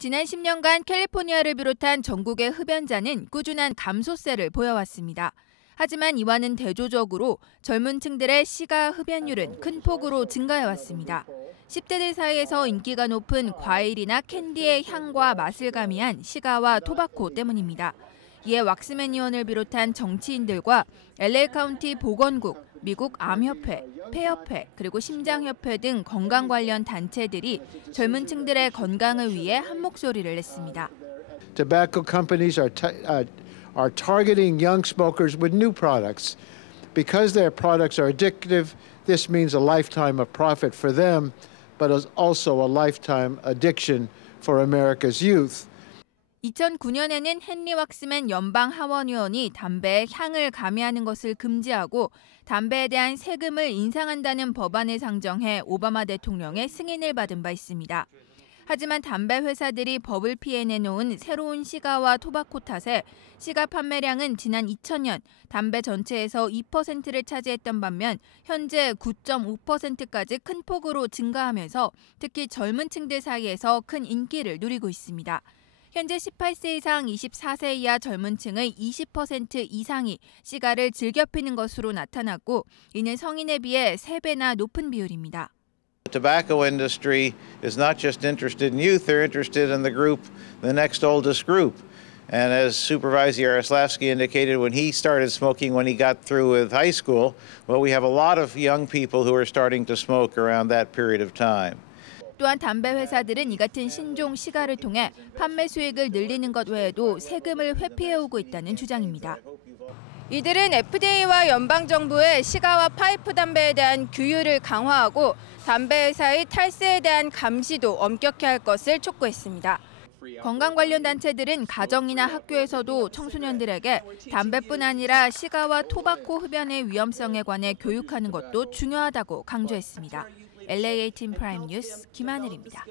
지난 10년간 캘리포니아를 비롯한 전국의 흡연자는 꾸준한 감소세를 보여왔습니다. 하지만 이와는 대조적으로 젊은 층들의 시가 흡연율은 큰 폭으로 증가해왔습니다. 10대들 사이에서 인기가 높은 과일이나 캔디의 향과 맛을 가미한 시가와 토바코 때문입니다. 이에 왁스맨 의원을 비롯한 정치인들과 LA 카운티 보건국, 미국 암협회, 폐협회, 그리고 심장협회 등 건강 관련 단체들이 젊은 층들의 건강을 위해 한 목소리를 냈습니다. Tobacco companies are, uh, are targeting young smokers with new products. Because their products are addictive, this means a lifetime of profit for them, but also a lifetime addiction for America's youth. 2009년에는 헨리 왁스맨 연방 하원 의원이 담배에 향을 가미하는 것을 금지하고 담배에 대한 세금을 인상한다는 법안을 상정해 오바마 대통령의 승인을 받은 바 있습니다. 하지만 담배 회사들이 법을 피해 내놓은 새로운 시가와 토바코 탓에 시가 판매량은 지난 2000년 담배 전체에서 2%를 차지했던 반면 현재 9.5%까지 큰 폭으로 증가하면서 특히 젊은 층들 사이에서 큰 인기를 누리고 있습니다. 현재 18세 이상 24세 이하 젊은 층의 20% 이상이 시가를 즐겨 피는 것으로 나타났고 이는 성인에 비해 3배나 높은 비율입니다. The tobacco industry is not just interested in youth, they're interested in the group, the next oldest group. And as Supervisor Yaroslavsky indicated, when he started smoking when he got through with high school, well, we have a lot of young people who are starting to smoke around that period of time. 또한 담배 회사들은 이 같은 신종 시가를 통해 판매 수익을 늘리는 것 외에도 세금을 회피해오고 있다는 주장입니다. 이들은 FDA와 연방정부의 시가와 파이프 담배에 대한 규율을 강화하고 담배 회사의 탈세에 대한 감시도 엄격히 할 것을 촉구했습니다. 건강 관련 단체들은 가정이나 학교에서도 청소년들에게 담배뿐 아니라 시가와 토바코 흡연의 위험성에 관해 교육하는 것도 중요하다고 강조했습니다. LA 팀 프라임 뉴스 김하늘입니다.